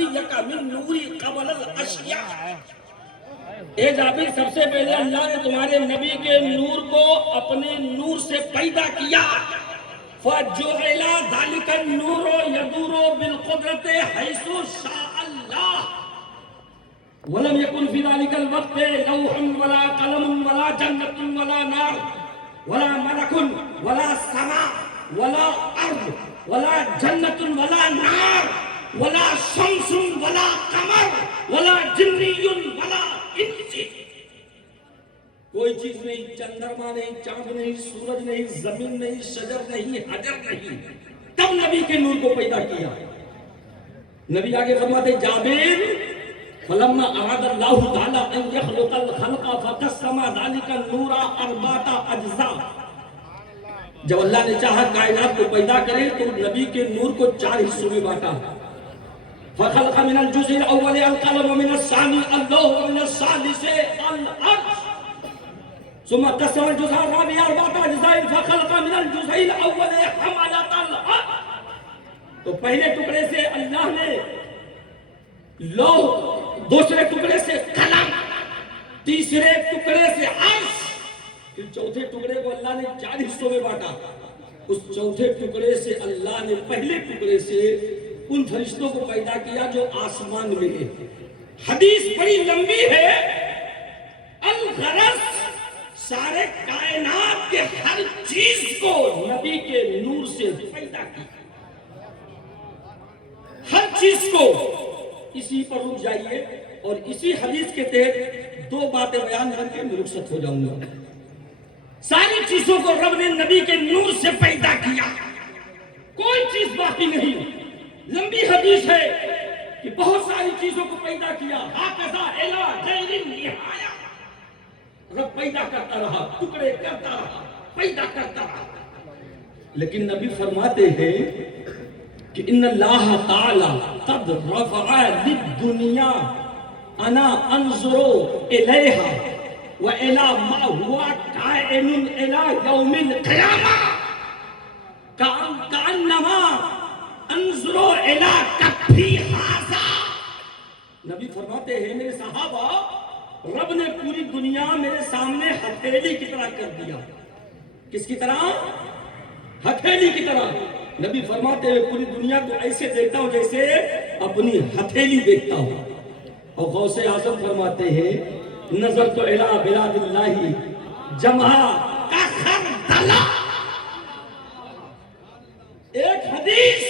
نبیک من نوری قبل الاشیاء، اے جابر سب سے پہلے اللہ نے تمہارے نبی کے نور کو اپنے نور سے پیدا کیا. فَجُعِلَ ذَلِكَ النُّورُ يَدُورُ بِالْقُدْرَةِ حَيْثُ شَاءَ اللَّهُ وَلَمْ يَكُنْ فِي ذَلِكَ الْوَقْتِ لَوْحٌ وَلَا قَلَمٌ وَلَا جَنَّةٌ وَلَا نَارٌ وَلَا مَلَكٌ وَلَا سَمَاءٌ وَلَا أَرْضٌ وَلَا جَنَّةٌ وَلَا نَارٌ وَلَا شَمْسٌ وَلَا قَمَرٌ وَلَا جِنِّيٌّ وَلَا إِنسٌ. کوئی چیز نہیں، چندرما نہیں، چاند نہیں، سورج نہیں، زمین نہیں، شجر نہیں، حجر نہیں. تب نبی کے نور کو پیدا کیا. نبی آگے فرماتے جابر فلما اراد اللہ تعالی ان یخلق الخلق فقسم ذلك النور اربعۃ اجزاء. جب اللہ نے چاہا کائنات کو پیدا کرے تو نبی کے نور کو 4 حصوں میں بانٹا. فخلق من الجزء الاول القلم ومن الثاني اللوح ومن الثالث العرش ثم قسم الجزء الرابع 4 اجزاء فخلق من الجزء الاول حملة العرش. تو پہلے ٹکڑے سے اللہ نے لوح، دوسرے ٹکڑے سے قلم، تیسرے ٹکڑے سے عرش، پھر چوتھے ٹکڑے کو اللہ نے 4 حصوں میں بانٹا. اس چوتھے ٹکڑے سے اللہ نے پہلے ٹکڑے سے ان فرشتوں کو پیدا کیا جو آسمان میں ہیں. حدیث بڑی لمبی ہے. الغرض سارے کائنات کے ہر چیز کو نبی کے نور سے پیدا کیا، ہر چیز کو. اسی پر رک جائیے اور اسی حدیث کے تحت 2 باتیں بیان کر کے میں رخصت ہو جاؤں گا. ساری چیزوں کو رب نے نبی کے نور سے پیدا کیا، کوئی چیز باقی نہیں. لمبی حدیث ہے کہ بہت ساری چیزوں کو پیدا کیا. ہاکذا الی غیر النہایہ. رب پیدا کرتا رہا، ٹکڑے کرتا رہا، پیدا کرتا رہا. لیکن نبی فرماتے ہیں کہ ان اللہ تعالی قد رفع للدنیا انا انظر الیہا وإلی ما هو کائن الی یوم القیامہ کأنما انظر الی کفی ھذا. نبی فرماتے ہیں میرے صحابہ، رب نے پوری دنیا میرے سامنے ہتھیلی کی طرح کر دیا. کس کی طرح؟ ہتھیلی کی طرح. نبی فرماتے ہیں پوری دنیا کو ایسے دیکھتا ہوں جیسے اپنی ہتھیلی دیکھتا ہوں. اور غوث اعظم فرماتے ہیں نظر تو الی بلاد اللہ جمع کا خردلہ. ایک حدیث،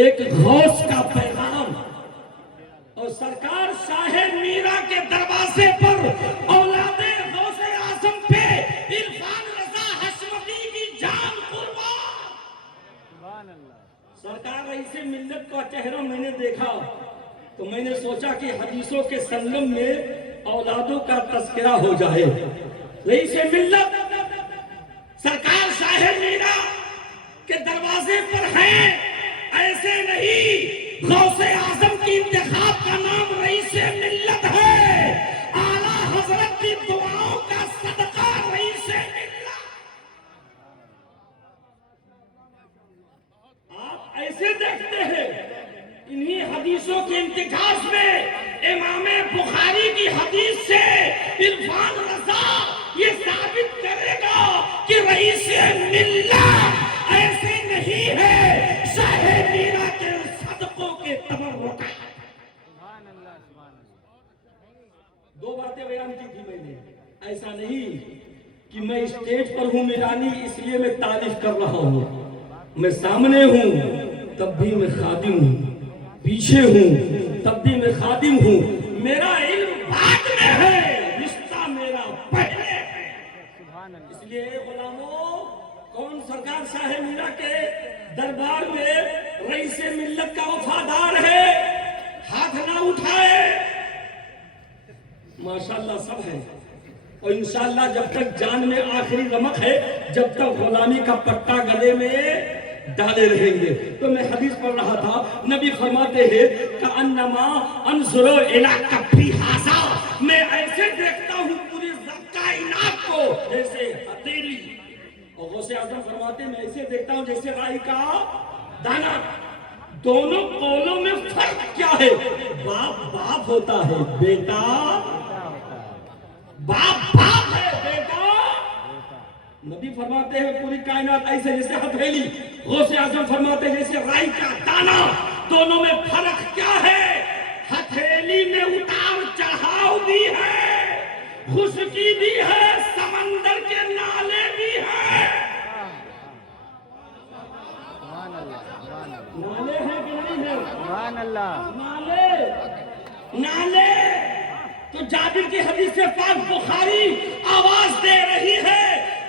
ایک غوث کا پیغام. اور سرکار شاہ میرا کے دروازے پر اولاد غوث اعظم پہ عرفان رضا حشمتی کی جان قربان. سرکار رئیس ملت کا چہرہ میں نے دیکھا تو میں نے سوچا کہ حدیثوں کے سنگم میں اولادوں کا تذکرہ ہو جائے. رئیس ملت سرکار شاہ میرا کے دروازے پر ہیں، ایسے نہیں. غوث اعظم کی انتخاب کا نام رئیس ملت ہے. اعلیٰ حضرت کی دعاؤں کا صدقہ رئیس ملت. آپ ایسے دیکھتے ہیں انہی حدیثوں کے انتخاب میں امام بخاری کی حدیث سے عرفان رضا یہ ثابت کرے گا کہ رئیس ملت ایسے نہیں ہے. شاہ میرا کے صدقوں کے تبرک. 2 باتیں بیان کی تھی میں نے. ایسا نہیں کہ میں اسٹیج پر ہوں میرانی اس لیے میں تعریف کر رہا ہوں. میں سامنے ہوں تب بھی میں خادم ہوں، پیچھے ہوں تب بھی میں خادم ہوں. میرا علم بعد میں ہے، رشتہ میرا پہلے ہے. اس لیے غلاموں، کون سرکار شاہ میرا کے دربار میں رئیس ملت کا وفادار ہے؟ ہاتھ نہ اٹھائے. ماشاءاللہ سب ہے. اور انشاءاللہ جب تک جان میں آخری رمق ہے، جب تک غلامی کا پٹا گلے میں ڈالے رہیں گے. تو میں حدیث پڑھ رہا تھا، نبی فرماتے ہیں کأنما انظر الی کفی ھذا. میں ایسے دیکھتا ہوں پوری کائنات کو جیسے ہتھیلی. اور غوث اعظم فرماتے ہیں میں ایسے دیکھتا ہوں جیسے رائی کا دانا. دونوں قولوں میں فرق کیا ہے باپ باپ ہوتا ہے بیٹا باپ باپ ہے بیٹا. نبی فرماتے ہیں پوری کائنات ایسے جیسے ہتھیلی, غوث اعظم فرماتے ہیں جیسے رائی کا دانہ, دونوں میں فرق کیا ہے؟ ہتھیلی میں اتار چڑھاؤ بھی ہے, خشکی بھی ہے, سمندر کے نالے بھی ہے. نالے ہیں کہ نہیں ہے؟ سبحان اللہ. نالے. تو جابر کی حدیث پاک بخاری آواز دے رہی ہے,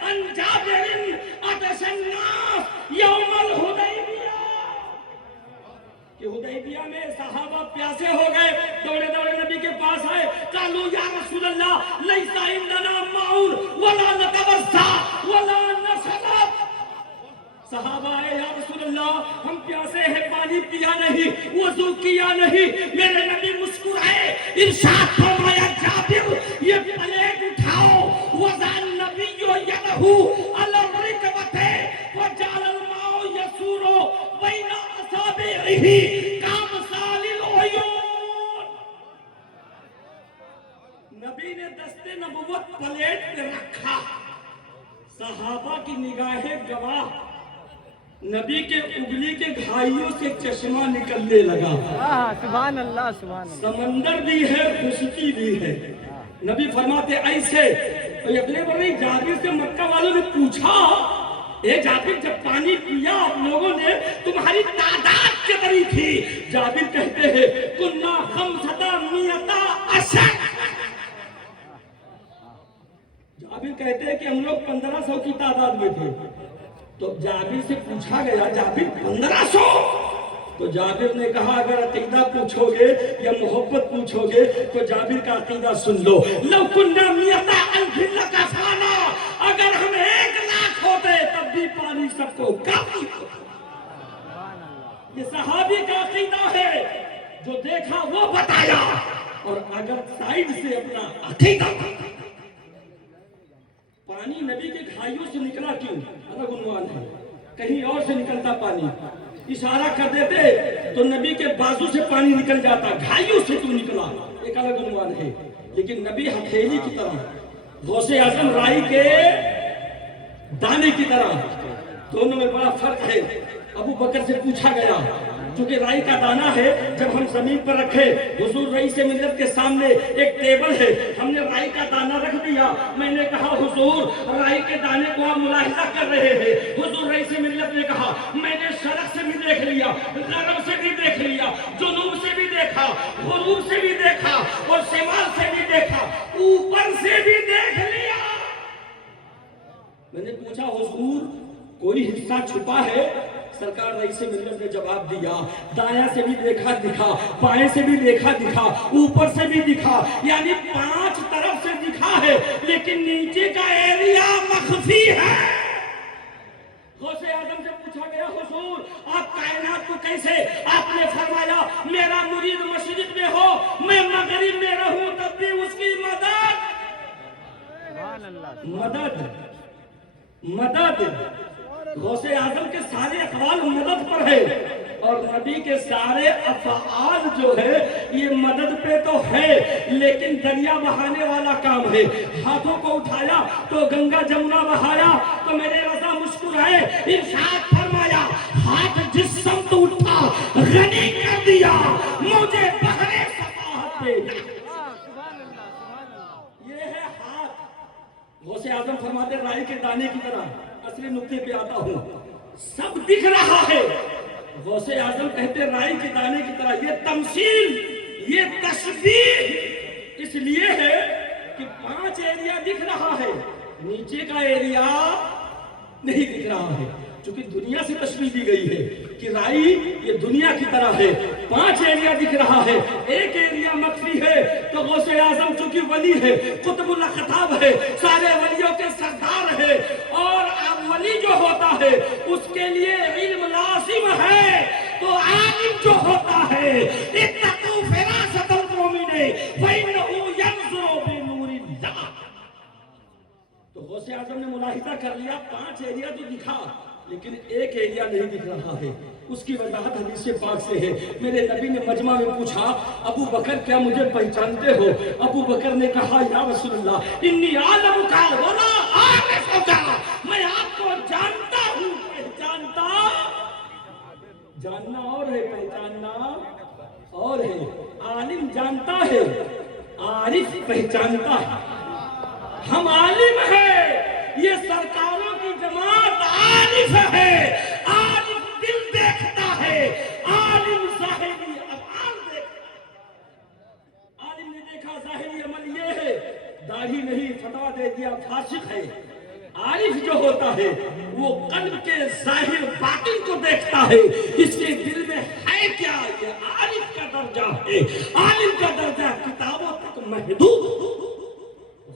ان جابر عطش الناس یوم الحدیبیہ, کہ حدیبیہ میں صحابہ پیاسے ہو گئے, دوڑے دوڑے نبی کے پاس آئے, قالوا یا رسول اللہ لیس عندنا ماء ولا نتوضا ولا نشرب. صحابہ آئے, یا رسول اللہ ہم پیاسے ہیں, پانی پیا نہیں, وضو کیا نہیں. میرے نبی مسکرائے, ارشاد فرمایا جابر یہ پلیٹ اٹھاؤ. وضع النبی یدہ علی الرکبتہ وجعل الماء یسور بین اصابعہ کامثال العیون. نبی نے دست نبوت پلیٹ پہ رکھا, صحابہ کی نگاہیں گواہ, نبی کے انگلی کے گھائیوں سے چشمہ نکلنے لگا. سبحان اللہ سبحان اللہ. سمندر بھی ہے, خشکی بھی ہے. نبی فرماتے ایسے. تو اگلے بار جابر سے مکہ والوں نے پوچھا, اے جابر جب پانی پیا آپ لوگوں نے تمہاری تعداد کتنی تھی؟ جابر کہتے ہیں کنا خمسۃ مئۃ اشد. جابر کہتے ہیں کہ ہم لوگ 1500 کی تعداد میں تھے. تو جابر سے پوچھا گیا جابر 1500؟ تو جابر نے کہا اگر عقیدہ پوچھو گے یا محبت پوچھو گے تو جابر کا عقیدہ سن لو. لو کنا مئۃ الف لکفانا, اگر ہم 1,00,000 ہوتے تب بھی پانی سب کو کافی ہوتا. یہ صحابی کا عقیدہ ہے, جو دیکھا وہ بتایا. اور اگر سائڈ سے اپنا عقیدہ پانی نبی کے گھائیوں سے نکلا کیوں الگ عنوان ہے, کہیں اور سے نکلتا پانی, اشارہ کر دیتے تو نبی کے بازو سے پانی نکل جاتا, گھائیوں سے کیوں نکلا ایک الگ عنوان ہے. لیکن نبی ہتھیلی کی طرح, غوث اعظم رائی کے دانے کی طرح, دونوں میں بڑا فرق ہے. ابو بکر سے پوچھا گیا, چونکہ رائی کا دانہ ہے, جب ہم زمین پر رکھے, حضور رئیس ملت کے سامنے ایک ٹیبل ہے, ہم نے رائی کا دانہ رکھ دیا. میں نے کہا حضور رائی کے دانے کو آپ ملاحظہ کر رہے ہیں. حضور رئیس ملت نے کہا میں نے شرق سے بھی دیکھ لیا, غرب سے بھی دیکھ لیا, جنوب سے بھی دیکھا, غروب سے بھی دیکھا, اور شمال سے بھی دیکھا, اوپر سے بھی دیکھ لیا. میں نے پوچھا حضور کوئی حصہ چھپا ہے؟ سرکار رئیس ملت نے جواب دیا دایاں سے بھی دیکھا دکھا, بائیں سے بھی دیکھا دکھا, اوپر سے بھی دکھا, یعنی 5 طرف سے دکھا ہے, لیکن نیچے کا ایریا مخفی ہے. غوث اعظم سے پوچھا گیا حضور آپ کائنات کو کیسے؟ آپ نے فرمایا میرا مرید مشرق میں ہو, میں مغرب میں رہوں تب بھی اس کی مدد مدد مدد. غوث اعظم کے سارے اقوال مدد پر ہے, اور نبی کے سارے افعال جو ہے یہ مدد پہ تو ہے, لیکن دریا بہانے والا کام ہے. ہاتھوں کو اٹھایا تو گنگا جمنا بہایا, تو میرے رضا مسکرائے, ارشاد فرمایا ہاتھ جس سمت اٹھا غنی کر دیا, مجھے بحر صفاحت پہ. یہ ہے ہاتھ. غوث اعظم فرماتے رائی کے دانے کی طرح, اصلی نقطے پہ آتا ہوں, سب دکھ رہا ہے. غوث اعظم کہتے رائی کے دانے کی طرح. یہ تمثیل, یہ تشبیہ اس لیے ہے کہ 5 ایریا دکھ رہا ہے, نیچے کا ایریا نہیں دکھ رہا ہے, چونکہ دنیا سے تشبیہ دی گئی ہے کہ رائی یہ دنیا کی طرح ہے. 5 ایریا دکھ رہا ہے, ایک ایریا مخفی ہے. تو غوث اعظم چونکہ ولی ہے, قطب الاقطاب ہے, سارے ولیوں کے سردار ہے, اور ولی جو ہوتا ہے اس کے لیے علم لازم ہے. تو عالم جو ہوتا ہے اتقوا فراست المؤمن فإنه ينظر بنور اللہ. تو غوث اعظم نے ملاحظہ کر لیا 5 ایریا تو دکھا, لیکن ایک ایریا نہیں دکھ رہا ہے. اس کی وضاحت حدیث پاک سے ہے. میرے نبی نے مجمع میں پوچھا ابو بکر کیا مجھے پہچانتے ہو؟ ابو بکر نے کہا یا رسول اللہ انی اعلمک ولا اعرفک، میں آپ کو جانتا ہوں پہچانتا. جاننا اور ہے، پہچاننا اور ہے. عالم جانتا ہے، عارف پہچانتا ہے. ہم عالم ہیں، یہ سرکاروں کی جماعت عارف ہے. عارف دل دیکھتا ہے، عالم ظاہری افعال دیکھتا ہے. عالم نے دیکھا ظاہری عمل یہ ہے، داڑھی نہیں فتویٰ دے دیا فاسق ہے. عارف جو ہوتا ہے وہ قلب کے ظاہر باطن کو دیکھتا ہے، اس کے دل میں ہے کیا. یہ عارف کا درجہ ہے. عالم کا درجہ کتابوں تک محدود.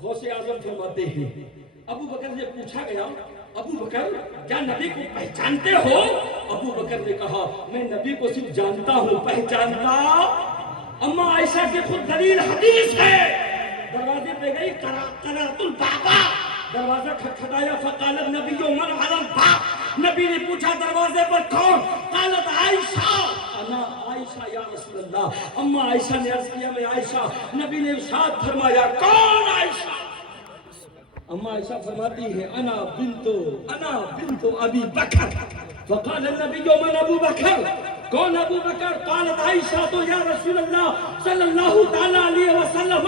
غوث اعظم فرماتے ہیں ابو بکر سے پوچھا گیا ابو بکر کیا نبی کو پہچانتے ہو؟ ابو بکر نے کہا میں نبی کو صرف جانتا ہوں، پہچانتا. اما عائشہ کے خود دلیل حدیث ہے. دروازے پہ گئی قرأت البابا، دروازہ کھٹکھٹایا فقال النبی من علی الباب، نبی نے پوچھا دروازے پر کون؟ قالت عائشہ انا عائشہ یا رسول اللہ. اما عائشہ نے عرض کیا میں عائشہ. نبی نے ارشاد فرمایا کون عائشہ؟ اما عائشہ فرماتی ہے انا بنت ابی بکر. فقال النبی من ابو بکر، کون ابو بکر؟ قالت عائشہ تو یا رسول اللہ صلی اللہ تعالی علیہ وسلم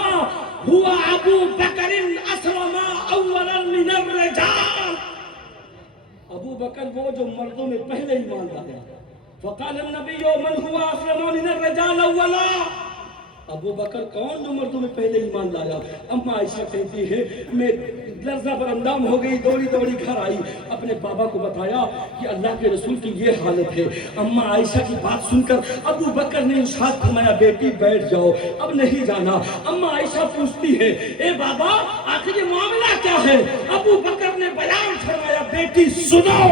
ہوا ابو بکر اسلم اولا من الرجال. ابو بکر وہ جو مردوں میں پہلے ایمان لایا. فقال النبی من ہوا اسلم من الرجال اولا. ابو بکر کون جو مردوں میں پہلے ایمان لایا؟ اما عائشہ کہتی ہے میں لرزہ بر اندام ہو گئی، دوڑی گھر آئی، اپنے بابا کو بتایا کہ اللہ کے رسول کی یہ حالت ہے. اما عائشہ کی بات سن کر ابو بکر نے ارشاد فرمایا بیٹی بیٹھ جاؤ، اب نہیں جانا. اما عائشہ پوچھتی ہے اے بابا آخر یہ معاملہ کیا ہے؟ ابو بکر نے بیان فرمایا بیٹی سنو،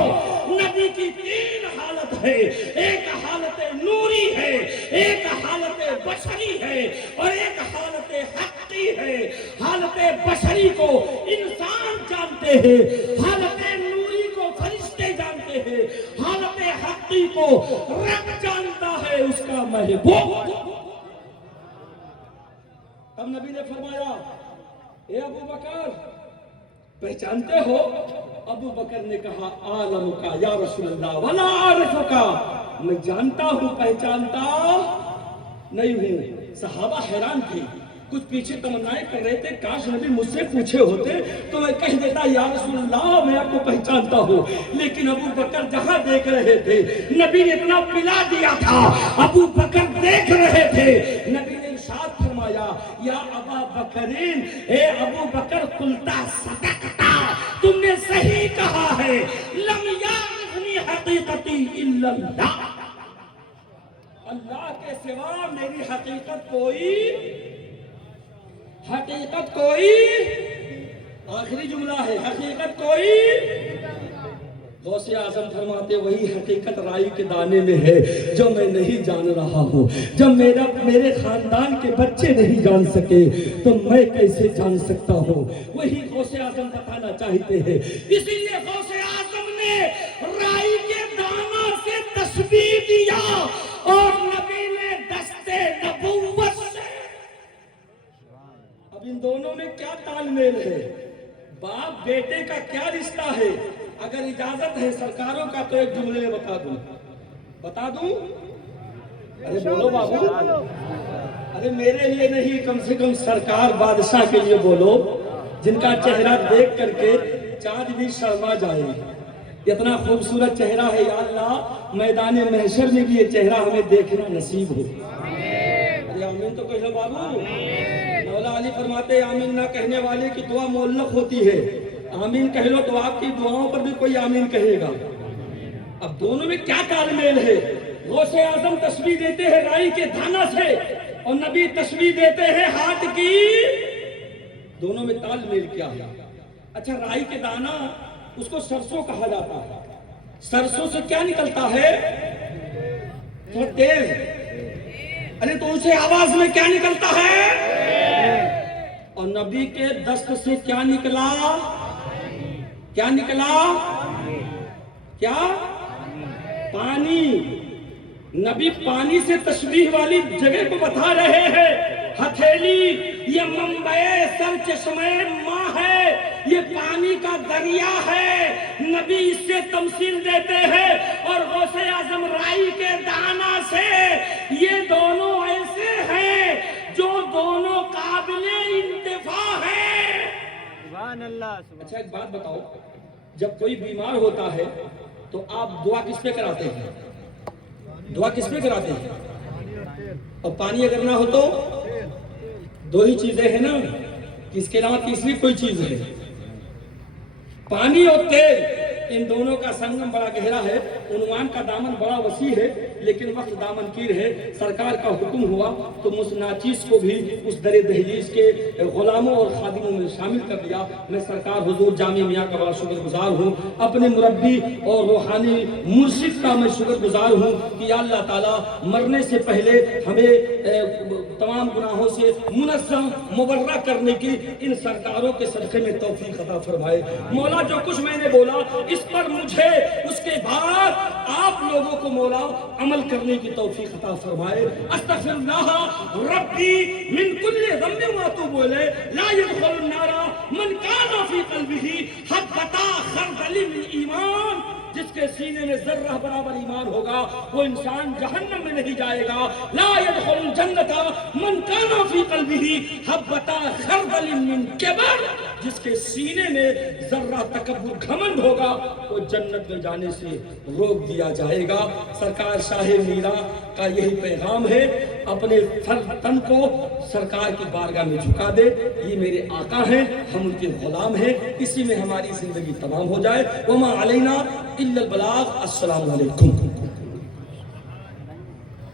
نبی کی تین حالت ہے. ایک حالت نوری ہے، ایک حالت بشری ہے اور ایک حالت حقی ہے. حالت بشری کو انسان جانتے ہیں، حالت نوری کو فرشتے جانتے ہیں، حالت حقی کو رب جانتا ہے اس کا محبوب. اب نبی نے فرمایا اے ابو بکر پہچانتے ہو؟ ابو بکر نے کہا عالم کا یا رسول اللہ ولا عارف کا، میں جانتا ہوں پہچانتا نہیں ہوں. صحابہ حیران تھے، کچھ پیچھے تمنائیں کر رہے تھے کاش نبی مجھ سے پوچھے ہوتے تو میں کہہ دیتا یا رسول اللہ میں آپ کو پہچانتا ہوں. لیکن ابو بکر جہاں دیکھ رہے تھے نبی نے اتنا پلا دیا تھا، ابو بکر دیکھ رہے تھے. نبی نے ارشاد فرمایا یا ابا بکرین، اے ابو بکر قلتا صدقتا، تم نے صحیح کہا ہے. لم یعرفنی حقیقتی الا اللہ، اللہ کے سوا میری حقیقت کوئی آخری جملہ ہے، حقیقت کوئی. غوث اعظم فرماتے وہی حقیقت رائی کے دانے میں ہے جو میں نہیں جان رہا ہوں. جب میرے خاندان کے بچے نہیں جان سکے تو میں کیسے جان سکتا ہوں؟ وہی غوث اعظم بتانا چاہتے ہیں. اسی لیے غوث اعظم نے رائی کے دانہ سے تشبیہ دیا اور نبی نے دستے نبوت سے. اب ان دونوں میں کیا تال میل ہے؟ باپ بیٹے کا کیا رشتہ ہے؟ اگر اجازت ہے سرکاروں کا تو ایک جملے میں بتا دوں. ارے بولو بابو، ارے میرے لیے نہیں کم سے کم سرکار بادشاہ کے لیے بولو جن کا چہرہ دیکھ کر کے چاند بھی شرما جائے. اتنا خوبصورت چہرہ ہے یا اللہ، میدان محشر میں بھی یہ چہرہ ہمیں دیکھنا نصیب ہو. ارے آمین تو کہہ لو بابو. مولا علی فرماتے آمین نہ کہنے والے کی دعا معلق ہوتی ہے، آمین کہہ لو تو آپ کی دعاؤں پر بھی کوئی آمین کہے گا. اب دونوں میں کیا تال میل ہے؟ غوث اعظم تشبیہ دیتے ہیں رائی کے دانہ سے اور نبی تشبیہ دیتے ہیں ہاتھ کی. دونوں میں تال میل کیا ہے؟ اچھا رائی کے دانہ اس کو سرسوں کہا جاتا ہے. سرسوں سے کیا نکلتا ہے؟ تھوڑا تیز. ارے تو اسے آواز میں کیا نکلتا ہے؟ اور نبی کے دست سے کیا نکلا؟ کیا نکلا؟ کیا؟ پانی. نبی پانی سے تشبیہ والی جگہ کو بتا رہے ہیں، ہتھیلی یہ منبع سر چشمے ماں ہے، یہ پانی کا دریا ہے، نبی اس سے تمثیل دیتے ہیں، اور غوث اعظم رائی کے دانا سے یہ دونوں ایسے ہیں جو دونوں قابل انتفاع ہیں۔ سبحان اللہ سبحان اچھا ایک بات بتاؤ، جب کوئی بیمار ہوتا ہے تو آپ دعا کس پہ کراتے ہیں؟ دعا کس پہ کراتے ہیں؟ اور پانی اگر نہ ہو تو دو ہی چیزیں ہیں نا، اس کے علاوہ تیسری کوئی چیز ہے؟ پانی اور تیل، ان دونوں کا سنگم بڑا گہرا ہے، عنوان کا دامن بڑا وسیع ہے، لیکن وقت دامن گیر ہے۔ سرکار کا حکم ہوا تو ناچیز کو بھی اس در دہلیز کے غلاموں اور خادموں میں شامل کر دیا۔ میں سرکار حضور جامع میاں کا بڑا شکر گزار ہوں، اپنے مربی اور روحانی مرشد کا میں شکر گزار ہوں کہ یا اللہ تعالیٰ مرنے سے پہلے ہمیں تمام گناہوں سے منظم مبرہ کرنے کی ان سرکاروں کے صدقے میں توفیق عطا فرمائے۔ مولا جو کچھ میں نے بولا اس پر مجھے اس کے بعد آپ لوگوں کو مولا عمل کرنے کی توفیق عطا فرمائے۔ استغفر اللہ ربی من کل ذنب واتوب الیہ، لا يدخل النار من کان فی قلبہ حبۃ خردل من ایمان۔ جس کے سینے میں ذرہ برابر ایمان ہوگا وہ انسان جہنم میں نہیں جائے گا۔ لا يدخل الجنۃ من کان فی قلبہ حبۃ خردل من کبر۔ جس کے سینے میں ذرہ تکبر گھمنڈ ہوگا وہ جنت میں جانے سے روک دیا جائے گا۔ سرکار شاہ میرا کا یہی پیغام ہے، اپنے تن کو سرکار کی بارگاہ میں جھکا دے۔ یہ میرے آقا ہیں، ہم ان کے غلام ہیں، اسی میں ہماری زندگی تمام ہو جائے۔ وما علینا الا البلاغ۔ السلام علیکم۔